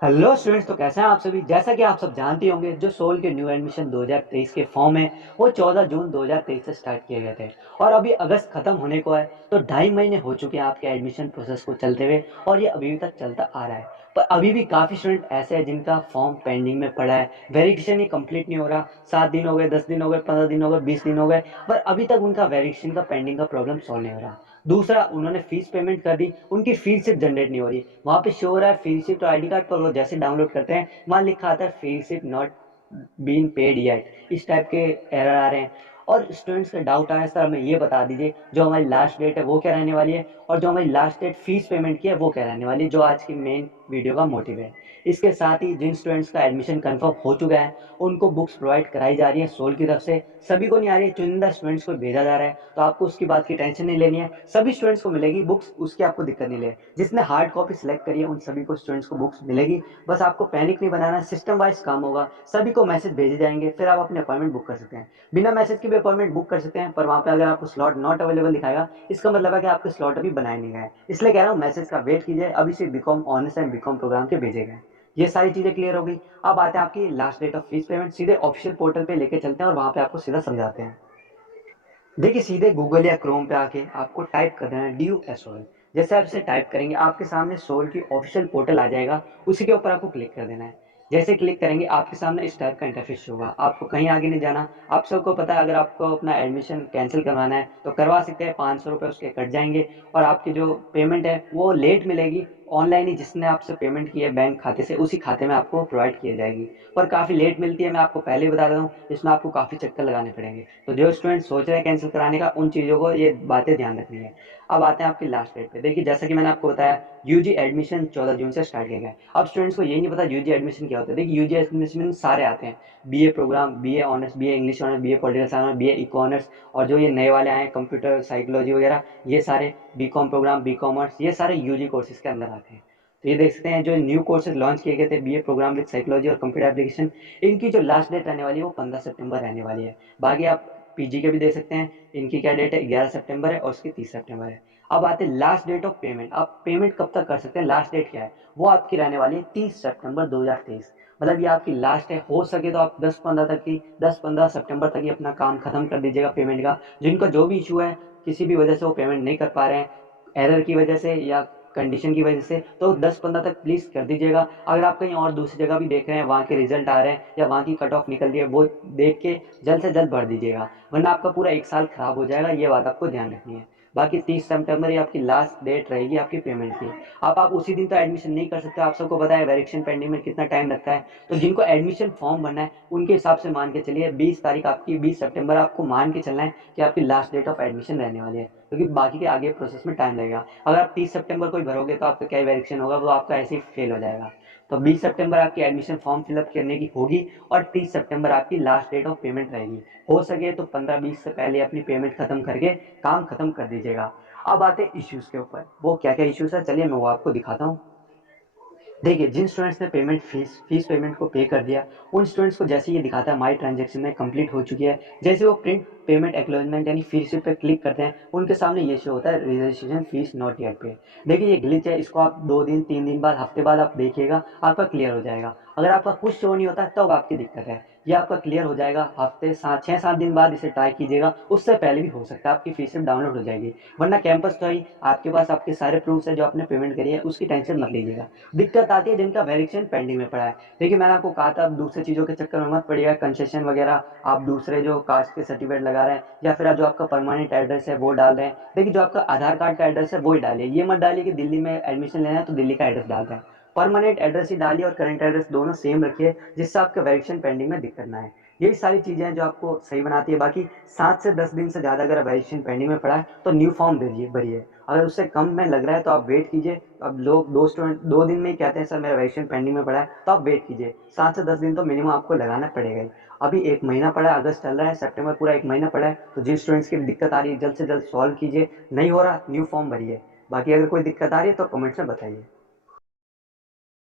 Hello students, तो कैसे हैं आप सभी। जैसा कि आप सब जानते होंगे, जो सोल के न्यू एडमिशन 2023 के फॉर्म है वो 14 जून 2023 से स्टार्ट किए गए थे और अभी अगस्त खत्म होने को है। तो 2.5 महीने हो चुके हैं आपके एडमिशन प्रोसेस को चलते हुए और ये अभी तक चलता आ रहा है। पर अभी भी काफ़ी स्टूडेंट ऐसे हैं जिनका फॉर्म पेंडिंग में पड़ा है, वेरिफिकेशन ही कंप्लीट नहीं हो रहा। 7 दिन हो गए, 10 दिन हो गए, 15 दिन हो गए, 20 दिन हो गए, पर अभी तक उनका वेरिफिकेशन का पेंडिंग का प्रॉब्लम सॉल्व नहीं हो रहा। दूसरा, उन्होंने फीस पेमेंट कर दी, उनकी फीस सिर्फ जनरेट नहीं हो रही। वहाँ पे शो हो रहा है फी रिसिप्ट और आईडी कार्ड पर, वो जैसे डाउनलोड करते हैं वहाँ लिखा आता है fee receipt not been paid yet. इस टाइप के एरर आ रहे हैं और स्टूडेंट्स का डाउट आ रहा है सर हमें ये बता दीजिए जो हमारी लास्ट डेट है वो क्या रहने वाली है और जो हमारी लास्ट डेट फीस पेमेंट की है वो क्या रहने वाली है, जो आज की मेन वीडियो का मोटिव है। इसके साथ ही जिन स्टूडेंट्स का एडमिशन कंफर्म हो चुका है उनको बुक्स प्रोवाइड कराई जा रही है सोल की तरफ से। सभी को नहीं आ रही है, चुनिंदा स्टूडेंट्स को भेजा जा रहा है, तो आपको उसकी बात की टेंशन नहीं लेनी है। सभी स्टूडेंट्स को मिलेगी बुक्स, उसकी आपको दिक्कत नहीं ले। जिसने हार्ड कॉपी सिलेक्ट करी है उन सभी को स्टूडेंट्स को बुक्स मिलेगी। बस आपको पैनिक नहीं बनाना है, सिस्टम वाइज काम होगा, सभी को मैसेज भेजे जाएंगे, फिर आप अपने अपॉइंटमेंट बुक कर सकते हैं। बिना मैसेज के भी अपॉइंटमेंट बुक कर सकते हैं, पर वहाँ पे अगर आपको स्लॉट नॉट अवेलेबल दिखाएगा इसका मतलब है कि आपके स्लॉट अभी बनाए नहीं गए। इसलिए कह रहा हूँ मैसेज का वेट कीजिए, अभी से BCom honours and BCom program के भेजे गए। ये सारी चीजें क्लियर होगी। अब आते हैं आपकी last date of fees payment. सीधे ऑफिशियल पोर्टल पे लेके चलते हैं और वहाँ पे आपको सीधा समझाते हैं। देखिए, सीधे गूगल या क्रोम पे आके आपको टाइप कर देना है ड्यू एसओएल। जैसे आप इसे टाइप करेंगे आपके सामने सोल की ऑफिशियल पोर्टल आ जाएगा, उसी के ऊपर आपको क्लिक कर देना है। जैसे क्लिक करेंगे आपके सामने इस टाइप का इंटरफेस होगा, आपको कहीं आगे नहीं जाना। आप सबको पता है अगर आपको अपना एडमिशन कैंसिल करवाना है तो करवा सकते हैं, 500 रुपये उसके कट जाएंगे और आपकी जो पेमेंट है वो लेट मिलेगी। ऑनलाइन ही जिसने आपसे पेमेंट की है बैंक खाते से उसी खाते में आपको प्रोवाइड की जाएगी, पर काफ़ी लेट मिलती है। मैं आपको पहले ही बता देता हूँ, इसमें आपको काफ़ी चक्कर लगाने पड़ेंगे। तो जो स्टूडेंट सोच रहे हैं कैंसिल कराने का उन चीज़ों को ये बातें ध्यान रखनी है। अब आते हैं आपकी लास्ट डेट पे। देखिए, जैसा कि मैंने आपको बताया यूजी एडमिशन 14 जून से स्टार्ट किया गया है। अब स्टूडेंट्स को ये नहीं पता यूजी एडमिशन क्या होता है। देखिए, यूजी एडमिशन सारे आते हैं, BA program, BA honours, BA English honours, BA political science, BA eco honours, और जो ये नए वाले आए हैं कंप्यूटर साइकोलॉजी वगैरह, ये सारे बीकॉम प्रोग्राम, बी कॉमर्स, ये सारे यूजी कोर्सेज के अंदर आते हैं। तो ये देख सकते हैं जो न्यू कोर्सेज लॉन्च किए गए थे, बीए प्रोग्राम विद साइकोलॉजी और कंप्यूटर एप्लीकेशन, इनकी जो लास्ट डेट रहने वाली है वो 15 सितंबर रहने वाली है। बाकी आप पीजी के भी दे सकते हैं, इनकी क्या डेट है, 11 सितंबर है और उसकी 30 सितंबर है। अब आते हैं लास्ट डेट ऑफ पेमेंट। आप पेमेंट कब तक कर सकते हैं, लास्ट डेट क्या है, वो आपकी रहने वाली है 30 सितंबर 2023। मतलब ये आपकी लास्ट है। हो सके तो आप 10-15 तक ही अपना काम खत्म कर दीजिएगा पेमेंट का। जिनका जो भी इशू है, किसी भी वजह से वो पेमेंट नहीं कर पा रहे हैं, एरर की वजह से या कंडीशन की वजह से, तो 10-15 तक प्लीज़ कर दीजिएगा। अगर आप कहीं और दूसरी जगह भी देख रहे हैं, वहाँ के रिजल्ट आ रहे हैं या वहाँ की कट ऑफ निकल रही है, वो देख के जल्द से जल्द भर दीजिएगा, वरना आपका पूरा एक साल खराब हो जाएगा। ये बात आपको ध्यान रखनी है। बाकी 30 सितंबर ही आपकी लास्ट डेट रहेगी आपकी पेमेंट की। आप उसी दिन तो एडमिशन नहीं कर सकते, आप सबको पता है वेरिफिकेशन पेंडिंग में कितना टाइम लगता है। तो जिनको एडमिशन फॉर्म भरना है उनके हिसाब से मान के चलिए 20 तारीख आपकी, 20 सितंबर आपको मान के चलना है कि आपकी लास्ट डेट ऑफ एडमिशन रहने वाली है, क्योंकि बाकी के आगे प्रोसेस में टाइम लगेगा। अगर आप 30 सितंबर को ही भरोगे तो आपका क्या वेरिफिकेशन होगा, वो आपका ऐसे ही फेल हो जाएगा। तो 20 सितंबर आपकी एडमिशन फॉर्म फिलअप करने की होगी और 30 सितंबर आपकी लास्ट डेट ऑफ पेमेंट रहेगी। हो सके तो 15-20 से पहले अपनी पेमेंट खत्म करके काम खत्म कर दीजिएगा। अब आते हैं इश्यूज़ के ऊपर, वो क्या क्या इश्यूज़ है चलिए मैं वो आपको दिखाता हूँ। देखिए, जिन स्टूडेंट्स ने पेमेंट फीस पेमेंट को पे कर दिया, उन स्टूडेंट्स को जैसे ये दिखाता है माई ट्रांजेक्शन में कंप्लीट हो चुकी है, जैसे वो प्रिंट पेमेंट एक्नॉलेजमेंट यानी फी रिसिप्ट पे क्लिक करते हैं उनके सामने ये शो होता है रजिस्ट्रेशन फीस नॉट येट पे। देखिए, ये ग्लिच है, इसको आप 2 दिन 3 दिन बाद, हफ्ते बाद आप देखिएगा, आपका क्लियर हो जाएगा। अगर आपका कुछ शो नहीं होता तब आपकी दिक्कत है। ये आपका क्लियर हो जाएगा हफ्ते 6-7 दिन बाद, इसे ट्राई कीजिएगा, उससे पहले भी हो सकता है आपकी फीस रिसिप्ट डाउनलोड हो जाएगी। वरना कैंपस तो ही आपके पास, आपके सारे प्रूफ्स है जो आपने पेमेंट करी है, उसकी टेंशन मत लीजिएगा। दिक्कत आती है जिनका वेरिफिकेशन पेंडिंग में पड़ा है। देखिए, मैंने आपको कहा था आप दूसरे चीज़ों के चक्कर में मत पड़िएगा, कंसेशन वगैरह आप दूसरे जो कास्ट के सर्टिफिकेट लगा रहे हैं या फिर जो आपका परमानेंट एड्रेस है वो डाल रहे हैं। देखिए, जो आपका आधार कार्ड का एड्रेस है वो ही डालिए, ये मत डालिए कि दिल्ली में एडमिशन लेना है तो दिल्ली का एड्रेस डालते हैं। परमानेंट एड्रेस ही डालिए और करंट एड्रेस दोनों सेम रखिए, जिससे आपका वेरिफिकेशन पेंडिंग में दिक्कत ना है। यही सारी चीज़ें हैं जो आपको सही बनाती है। बाकी 7 से 10 दिन से ज़्यादा अगर वेरिफिकेशन पेंडिंग में पड़ा है तो न्यू फॉर्म भरिए। अगर उससे कम में लग रहा है तो आप वेट कीजिए। अब लोग, दो स्टूडेंट 2 दिन में ही कहते हैं सर मेरा वेरिफिकेशन पेंडिंग में पड़ा है, तो आप वेट कीजिए। 7 से 10 दिन तो मिनिमम आपको लगाना पड़ेगा ही। अभी एक महीना पड़ा है, अगस्त चल रहा है, सितंबर पूरा एक महीना पड़ा है, तो जिन स्टूडेंट्स की दिक्कत आ रही है जल्द से जल्द सॉल्व कीजिए। नहीं हो रहा न्यू फॉर्म भरिए। बाकी अगर कोई दिक्कत आ रही है तो कमेंट्स में बताइए।